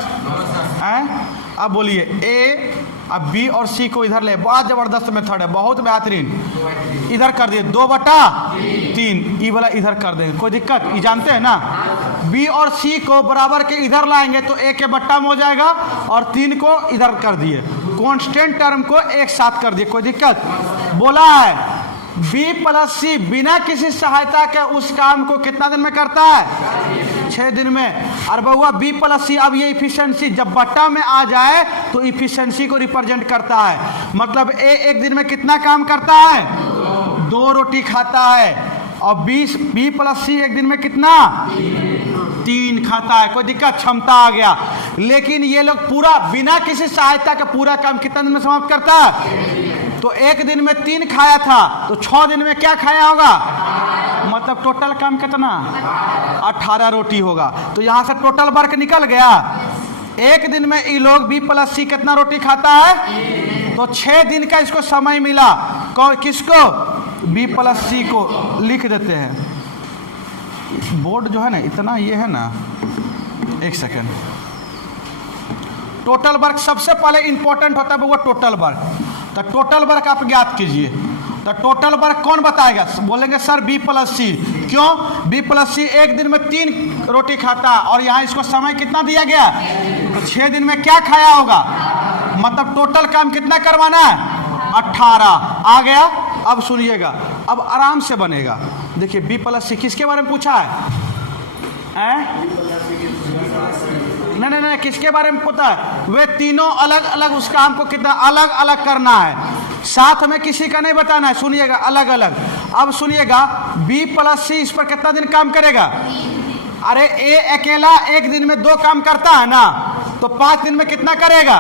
है? अब बोलिए, ए अब बी और सी को इधर ले, बहुत जबरदस्त मेथड है, बहुत बेहतरीन। इधर कर दिए 2/3, ई वाला इधर कर देंगे, कोई दिक्कत? ये जानते हैं ना? बी और सी को बराबर के इधर लाएंगे तो ए के बट्टा में हो जाएगा, और 3 को इधर कर दिए, कांस्टेंट टर्म को एक साथ कर दिए, कोई दिक्कत? बोला है बी प्लस सी बिना किसी सहायता के उस काम को कितना दिन में करता है? 6 दिन में। और बहुआ बी प्लस सी, अब ये इफिशिएंसी जब बट्टा में आ जाए तो इफिशिएंसी को रिप्रेजेंट करता है। मतलब ए 1 दिन में कितना काम करता है? 2 रोटी खाता है। और बी प्लस सी 1 दिन में कितना? 3 खाता है। कोई दिक्कत? क्षमता आ गया। लेकिन ये लोग पूरा बिना किसी सहायता का पूरा काम कितना दिन में समाप्त करता है? तो 1 दिन में 3 खाया था, तो 6 दिन में क्या खाया होगा? मतलब टोटल काम कितना? 18 रोटी होगा। तो यहाँ से टोटल वर्क निकल गया। 1 दिन में ये लोग बी प्लस सी कितना रोटी खाता है? तो 6 दिन का इसको समय मिला। किसको? बी प्लस सी को। लिख देते हैं। बोर्ड जो है ना इतना ये है ना, 1 सेकेंड। टोटल वर्क सबसे पहले इंपॉर्टेंट होता है वो टोटल वर्क। तो टोटल वर्क आप ज्ञात कीजिए। तो टोटल वर्क कौन बताएगा? बोलेंगे सर बी प्लस सी। क्यों? बी प्लस सी 1 दिन में 3 रोटी खाता है, और यहाँ इसको समय कितना दिया गया? तो 6 दिन में क्या खाया होगा? मतलब टोटल काम कितना करवाना है? 18 आ गया। अब सुनिएगा, अब आराम से बनेगा। देखिए बी प्लस सी किसके बारे में पूछा है? नहीं, किसके बारे में पता है? वे तीनों अलग अलग उस काम को कितना अलग अलग करना है, साथ में किसी का नहीं बताना है। सुनिएगा, अलग अलग। अब सुनिएगा, बी प्लस सी इस पर कितना दिन काम करेगा? अरे ए अकेला 1 दिन में 2 काम करता है ना, तो 5 दिन में कितना करेगा?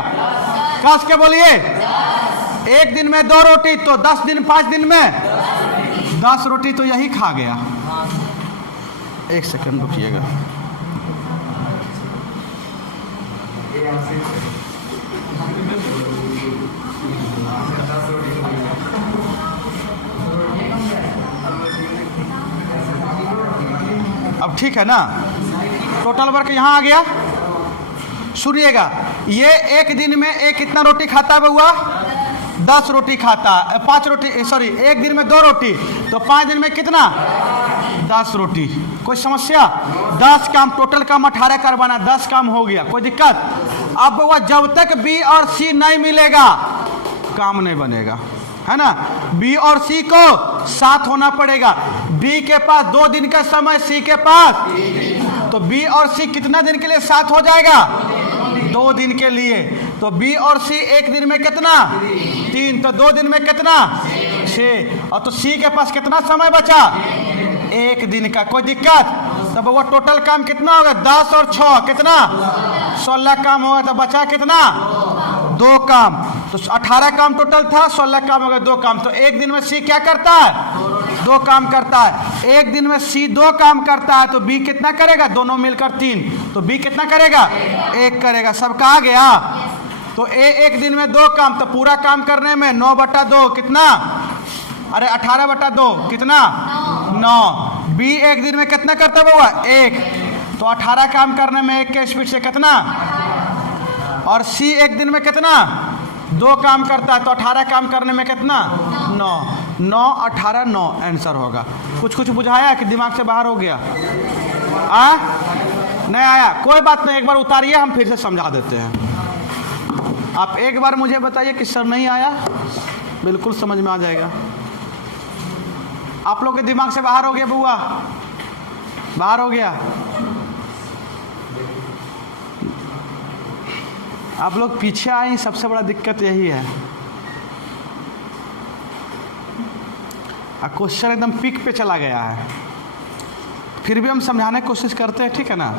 कस के बोलिए। 1 दिन में 2 रोटी, तो 10 दिन 5 दिन में 10 रोटी तो यही खा गया। 1 सेकंड रुकिएगा। अब ठीक है ना? टोटल वर्क यहाँ आ गया। सुनिएगा, ये 1 दिन में एक कितना रोटी खाता है बउआ? 10 रोटी खाता है। 5 रोटी, सॉरी 1 दिन में 2 रोटी, तो 5 दिन में कितना? 10 रोटी। कोई समस्या? 10 काम, टोटल काम 18 करवाना, 10 काम हो गया। कोई दिक्कत? अब वह जब तक बी और सी नहीं मिलेगा काम नहीं बनेगा, है ना? बी और सी को साथ होना पड़ेगा। बी के पास 2 दिन का समय, सी के पास, तो बी और सी कितना दिन के लिए साथ हो जाएगा? 2 दिन के लिए। तो बी और सी एक दिन में कितना? 3, तो 2 दिन में कितना? 6। और तो सी के पास कितना समय बचा? 1 दिन का। कोई दिक्कत? तब वो टोटल काम कितना होगा? 10 और 6 कितना? 16 काम होगा। तो बचा कितना? 2 काम। तो 18 काम टोटल था, 16 काम हो गया, 2 काम। तो एक दिन में सी क्या करता है? 2 काम करता है। एक दिन में सी 2 काम करता है, तो बी कितना करेगा? दोनों मिलकर 3। तो बी कितना करेगा? 1 करेगा। सब कहा गया? तो ए एक दिन में 2 काम, तो पूरा काम करने में 9/2 कितना? अरे 18/2 कितना? 9। बी एक दिन में कितना करता होगा? 1। तो 18 काम करने में 1 के स्पीड से कितना? और सी एक दिन में कितना? 2 काम करता है, तो 18 काम करने में कितना? 9। 9 18 9 आंसर होगा। कुछ बुझाया कि दिमाग से बाहर हो गया? नहीं आया? कोई बात नहीं, एक बार उतारिए, हम फिर से समझा देते हैं। आप एक बार मुझे बताइए कि सर नहीं आया, बिल्कुल समझ में आ जाएगा। आप लोग के दिमाग से बाहर हो गया बुआ? बाहर हो गया? आप लोग पीछे आए, सबसे बड़ा दिक्कत यही है। क्वेश्चन एकदम पीक पे चला गया है, फिर भी हम समझाने की कोशिश करते हैं, ठीक है ना?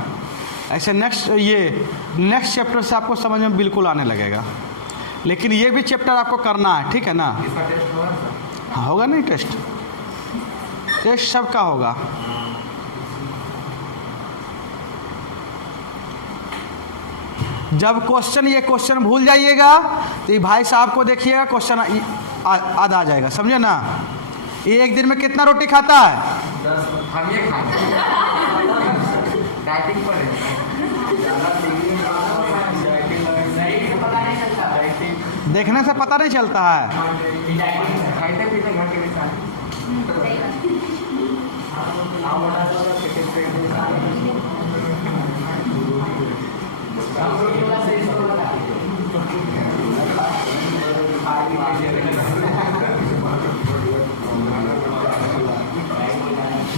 ऐसे नेक्स्ट चैप्टर से आपको समझ में बिल्कुल आने लगेगा, लेकिन ये भी चैप्टर आपको करना है, ठीक है ना? हाँ होगा नहीं टेस्ट? टेस्ट सबका होगा। जब ये क्वेश्चन भूल जाइएगा तो ये भाई साहब को देखिएगा, क्वेश्चन आधा आ जाएगा, समझे ना? ये एक दिन में कितना रोटी खाता है? 10। हम ये खाते डाइटिंग पर देखने से पता नहीं चलता है। खाते पीते घर के भी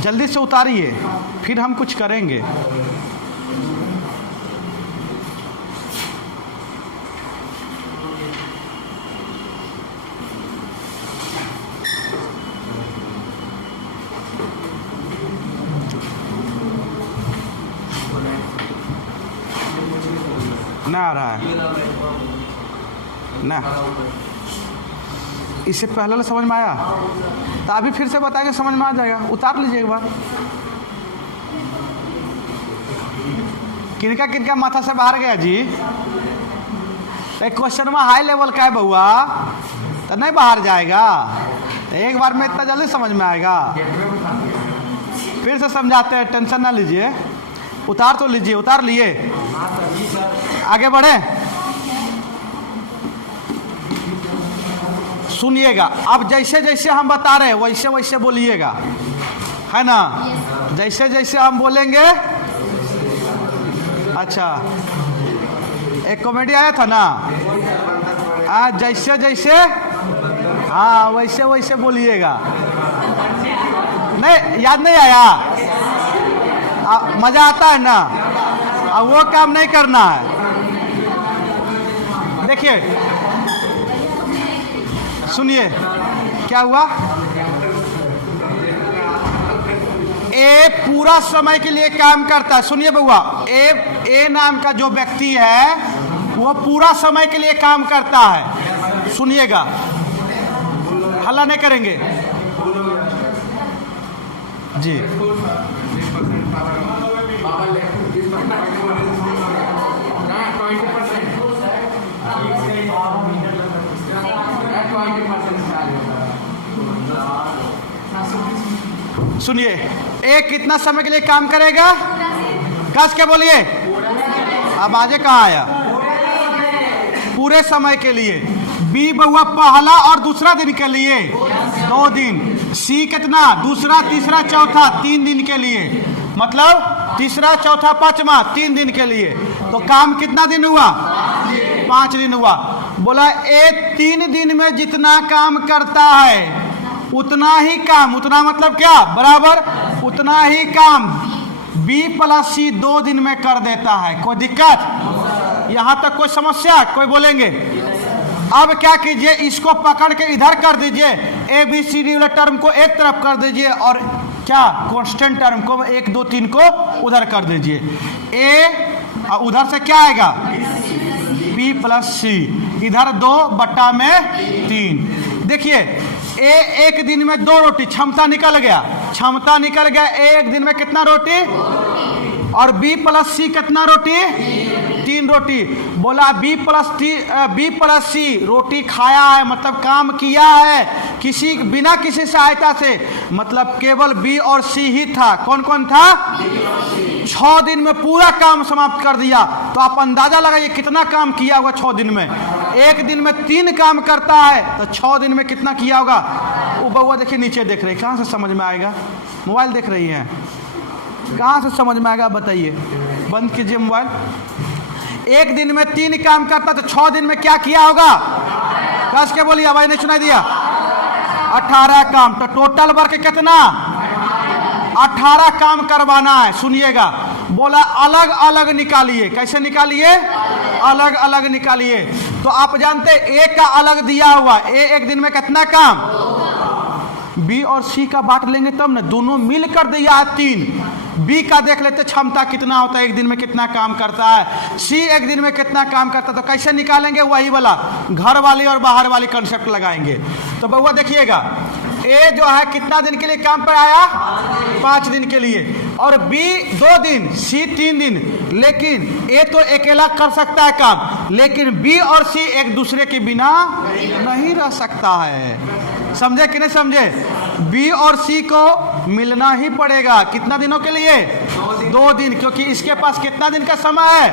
जल्दी से उतारिए, फिर हम कुछ करेंगे। ना आ रहा है ना? इससे पहले वाला समझ में आया? तो अभी फिर से बताएंगे, समझ में आ जाएगा। उतार लीजिए एक बार। किनका किनका माथा से बाहर गया जी? एक क्वेश्चन में हाई लेवल का है बउआ, तो नहीं बाहर जाएगा। तो एक बार में इतना जल्दी समझ में आएगा? फिर से समझाते हैं, टेंशन ना लीजिए। उतार तो लीजिए। उतार लिए? आगे बढ़े। सुनिएगा, अब जैसे जैसे हम बता रहे हैं वैसे वैसे बोलिएगा, है ना? जैसे जैसे हम बोलेंगे। अच्छा, एक कॉमेडी आया था ना, जैसे जैसे, हाँ वैसे वैसे बोलिएगा। नहीं याद नहीं आया? मजा आता है ना? अब वो काम नहीं करना है। देखिए, सुनिए क्या हुआ। ए पूरा समय के लिए काम करता है। सुनिए बउआ, ए नाम का जो व्यक्ति है वो पूरा समय के लिए काम करता है। सुनिएगा, हल्ला नहीं करेंगे जी। सुनिए, ए कितना समय के लिए काम करेगा? कस के बोलिए। अब आगे कहाँ आया? पूरे समय के लिए। बी बउआ पहला और दूसरा दिन के लिए 2 दिन। सी कितना? दूसरा तीसरा चौथा 3 दिन के लिए। मतलब तीसरा चौथा पांचवा 3 दिन के लिए। तो काम कितना दिन हुआ? 5 दिन हुआ। बोला ए 3 दिन में जितना काम करता है उतना ही काम, उतना मतलब क्या, बराबर उतना ही काम B प्लस C 2 दिन में कर देता है। कोई दिक्कत, यहाँ तक कोई समस्या, कोई बोलेंगे? अब क्या कीजिए, इसको पकड़ के इधर कर दीजिए, ABCD वाले टर्म को एक तरफ कर दीजिए और क्या कांस्टेंट टर्म को 1 2 3 को उधर कर दीजिए। A उधर से क्या आएगा, B प्लस C, इधर 2/3। देखिए A एक दिन में 2 रोटी, क्षमता निकल गया, क्षमता निकल गया। A एक दिन में कितना रोटी, और B प्लस C कितना रोटी, 3 रोटी। बोला B प्लस C रोटी खाया है, मतलब काम किया है किसी बिना किसी सहायता से, मतलब केवल B और C ही था। कौन कौन था, 6 दिन में पूरा काम समाप्त कर दिया। तो आप अंदाजा लगाइए कितना काम किया होगा 6 दिन में। एक दिन में 3 काम करता है तो 6 दिन में कितना किया होगा। वो बउआ देखिए नीचे देख रही, कहाँ से समझ में आएगा, मोबाइल देख रही है, कहाँ से समझ में आएगा बताइए, बंद कीजिए मोबाइल। एक दिन में 3 काम करता तो 6 दिन में क्या किया होगा, कस के बोलिए, आवाज नहीं सुनाई दिया, 18 काम। तो टोटल वर्क कितना, 18 काम करवाना है। सुनिएगा, बोला अलग अलग निकालिए। कैसे निकालिए, अलग अलग निकालिए। तो आप जानते A का अलग दिया हुआ, A एक दिन में कितना काम, B और C का बांट लेंगे तब ना, दोनों मिलकर दिया है 3। B का देख लेते क्षमता कितना होता है, एक दिन में कितना काम करता है, C एक दिन में कितना काम करता है। तो कैसे निकालेंगे, वही वाला घर वाली और बाहर वाली कंसेप्ट लगाएंगे। तो बउआ देखिएगा, A जो है कितना दिन के लिए काम पर आया, 5 दिन के लिए, और B 2 दिन, C 3 दिन। लेकिन A तो अकेला कर सकता है काम, लेकिन B और C एक दूसरे के बिना नहीं रह सकता है। समझे कि नहीं समझे, B और C को मिलना ही पड़ेगा। कितना दिनों के लिए, 2 दिन, क्योंकि इसके पास कितना दिन का समय है,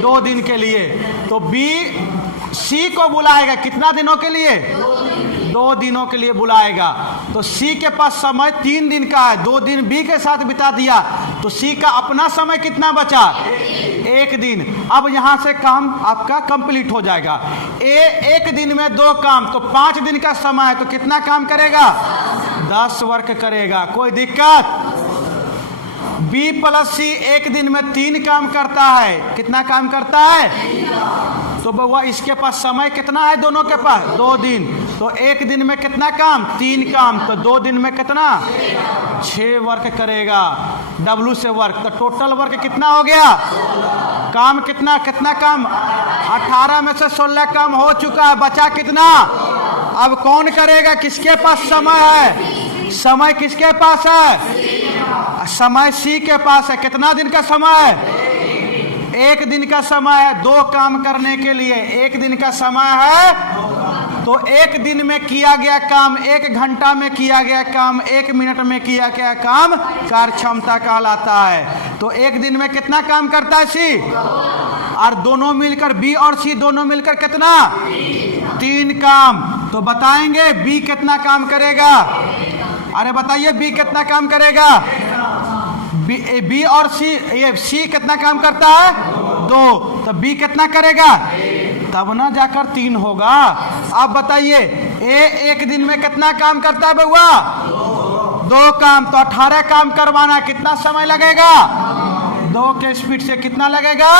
2 दिन के लिए। तो B C को बुलाएगा कितना दिनों के लिए, 2 दिनों के लिए बुलाएगा। तो C के पास समय 3 दिन का है, 2 दिन B के साथ बिता दिया, तो C का अपना समय कितना बचा, 1 दिन। अब यहाँ से काम आपका कंप्लीट हो जाएगा। A एक दिन में 2 काम, तो 5 दिन का समय है, तो कितना काम करेगा, 10 वर्क करेगा। कोई दिक्कत। B प्लस C एक दिन में 3 काम करता है, कितना काम करता है, तो बउआ इसके पास समय कितना है, दोनों के पास 2 दिन। तो एक दिन में कितना काम, 3 काम, तो 2 दिन में कितना, 6 वर्क करेगा, W से वर्क। तो टोटल वर्क कितना हो गया, काम कितना, कितना काम, 18 में से 16 काम हो चुका है, बचा कितना। अब कौन करेगा, किसके पास समय है, समय किसके पास है, समय C के पास है। कितना दिन का समय है, 1 दिन का समय है 2 काम करने के लिए। 1 दिन का समय है, तो 1 दिन में किया गया काम, 1 घंटा में किया गया काम, 1 मिनट में किया गया काम कार्य क्षमता कहलाता है। तो 1 दिन में कितना काम करता है C, और दोनों मिलकर B और C दोनों मिलकर कितना, 3 काम। तो बताएंगे B कितना काम करेगा, अरे बताइए B कितना काम करेगा, B और C, ये C कितना काम करता है, 2, तो B कितना करेगा, तब ना जाकर 3 होगा। अब बताइए A एक दिन में कितना काम करता है बउआ, 2 काम, तो 18 काम करवाना, कितना समय लगेगा, 2 के स्पीड से कितना लगेगा।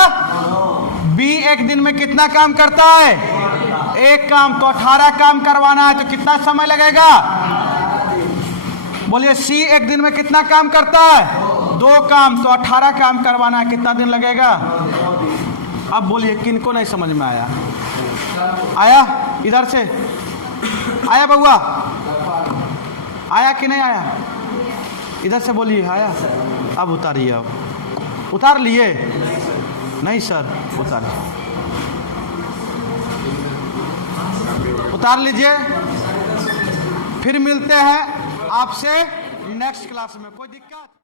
B एक दिन में कितना काम करता है, 1 काम, तो 18 काम करवाना है, तो कितना समय लगेगा। बोलिए C एक दिन में कितना काम करता है, 2 काम, तो 18 काम करवाना है, कितना दिन लगेगा। अब बोलिए किनको नहीं समझ में आया, आया इधर से आया बउआ, आया कि नहीं आया, इधर से बोलिए आया। अब उतारिए, अब उतार लिए, नहीं सर उतारिए, उतार लीजिए। फिर मिलते हैं आपसे नेक्स्ट क्लास में, कोई दिक्कत।